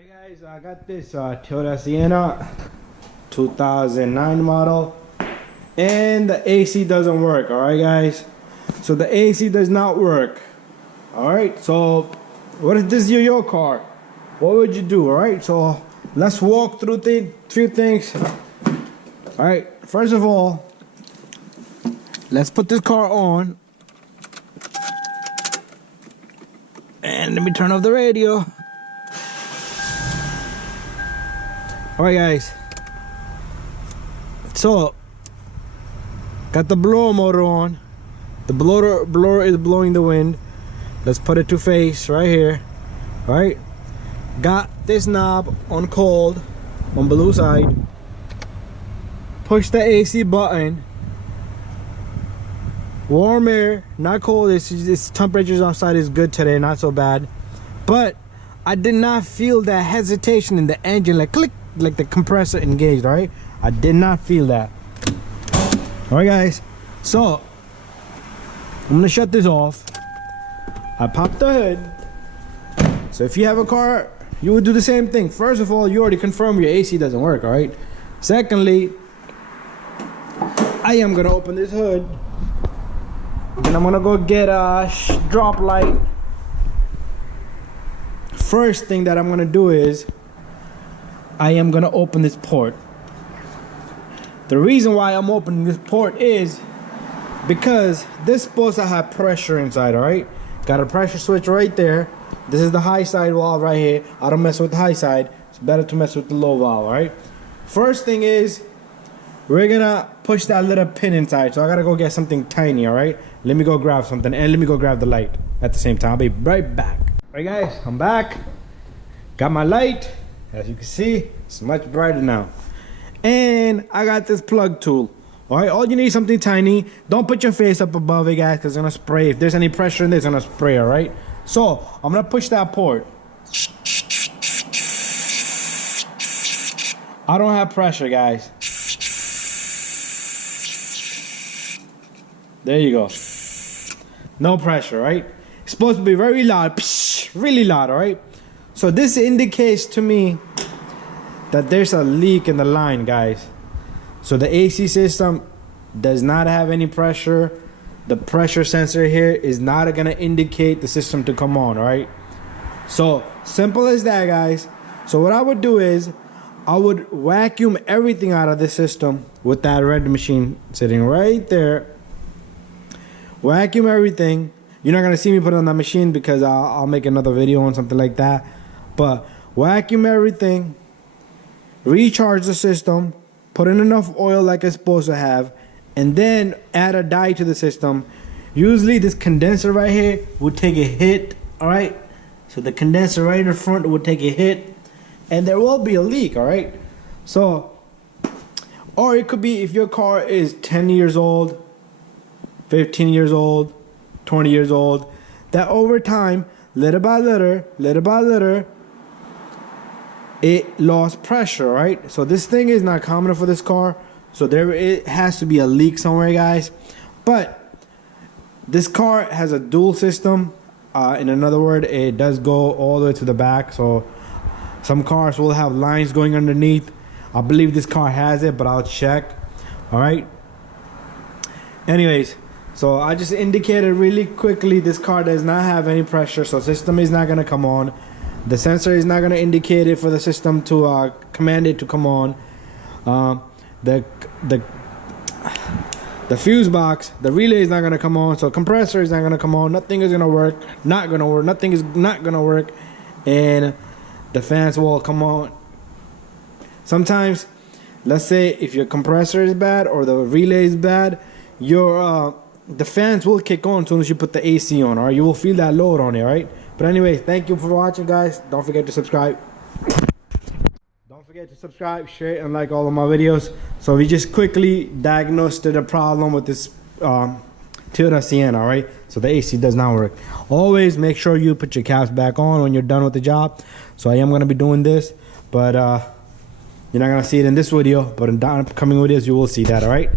Alright guys, I got this Toyota Sienna 2009 model, and the AC doesn't work. Alright guys, so the AC does not work. Alright, so what if this is your car? What would you do? Alright, so let's walk through few things. Alright, first of all, let's put this car on. And let me turn off the radio. Alright guys, so got the blower motor on. The blower is blowing the wind. Let's put it to face right here. Alright, got this knob on cold, on blue side. Push the AC button. Warm air, not cold. This temperatures outside is good today, not so bad. But I did not feel that hesitation in the engine, like click, like the compressor engaged. All right, I did not feel that. All right guys, so I'm gonna shut this off. I popped the hood. So if you have a car, you would do the same thing. First of all, you already confirmed your AC doesn't work. All right, secondly, I am gonna open this hood and I'm gonna go get a drop light. First thing that I'm gonna do is I am gonna open this port. The reason why I'm opening this port is because this is supposed to have pressure inside. All right, got a pressure switch right there. This is the high side valve right here. I don't mess with the high side. It's better to mess with the low valve. All right, first thing is we're gonna push that little pin inside. So I gotta go get something tiny. All right, let me go grab something and let me go grab the light at the same time. I'll be right back. All right guys, I'm back. Got my light. As you can see, it's much brighter now. And I got this plug tool. All right, all you need is something tiny. Don't put your face up above it, guys, because it's gonna spray. If there's any pressure in there, it's gonna spray. All right, so I'm gonna push that port. I don't have pressure, guys. There you go. No pressure, right? It's supposed to be very loud, really loud. All right, so this indicates to me that there's a leak in the line, guys. So the AC system does not have any pressure. The pressure sensor here is not gonna indicate the system to come on. All right, so simple as that, guys. So what I would do is I would vacuum everything out of the system with that red machine sitting right there. Vacuum everything. You're not gonna see me put it on that machine because I'll make another video on something like that. But vacuum everything, recharge the system, put in enough oil like it's supposed to have, and then add a dye to the system. Usually this condenser right here would take a hit. All right, so the condenser right in the front would take a hit and there will be a leak. All right, so, or it could be if your car is 10 years old, 15 years old, 20 years old, that over time, little by little, it lost pressure. Right, so this thing is not common for this car, so it has to be a leak somewhere, guys. But this car has a dual system. In another word, it does go all the way to the back, so some cars will have lines going underneath. I believe this car has it, but I'll check. All right, anyways, so I just indicated really quickly this car does not have any pressure, so system is not going to come on. The sensor is not going to indicate it for the system to command it to come on. The fuse box, the relay is not going to come on, so compressor is not going to come on. Nothing is going to work. Nothing is not going to work, and the fans will come on. Sometimes, let's say if your compressor is bad or the relay is bad, the fans will kick on as soon as you put the AC on. All right, you will feel that load on it. All right. But anyway, thank you for watching, guys. Don't forget to subscribe. Don't forget to subscribe, share, and like all of my videos. So we just quickly diagnosed the problem with this Toyota Sienna, all right? So the AC does not work. Always make sure you put your caps back on when you're done with the job. So I am going to be doing this, but you're not going to see it in this video, but in the upcoming videos you will see that, all right?